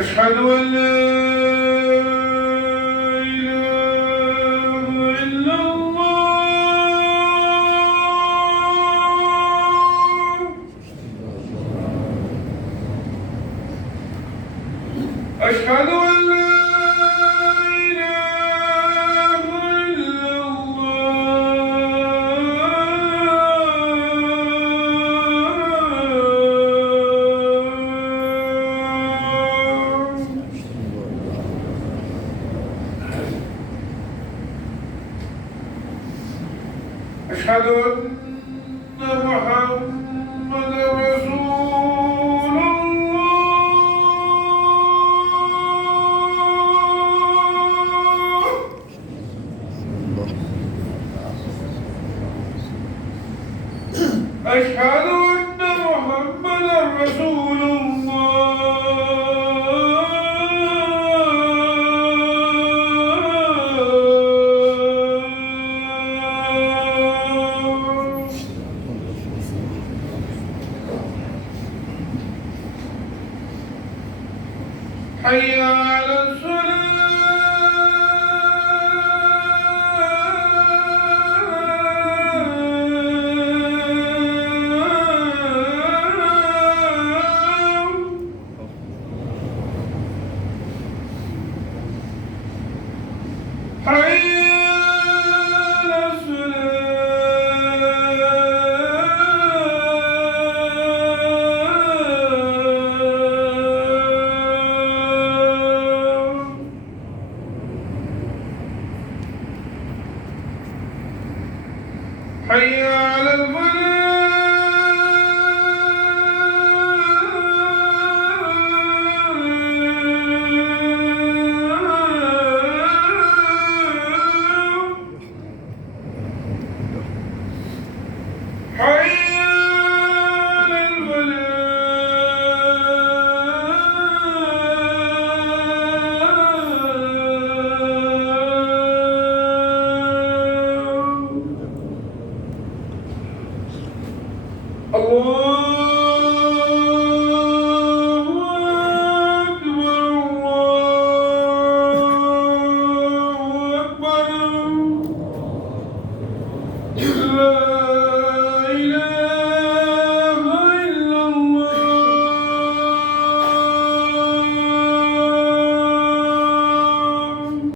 أشهد أن لا إله إلا الله. أشهد أن لا إله إلا الله. أشهد أن محمدا رسول الله. أشهد أن محمدا رسول الله. حي على الصلاة. حي على الصلاة. حي على الفلاح. حي على الفلاح. الله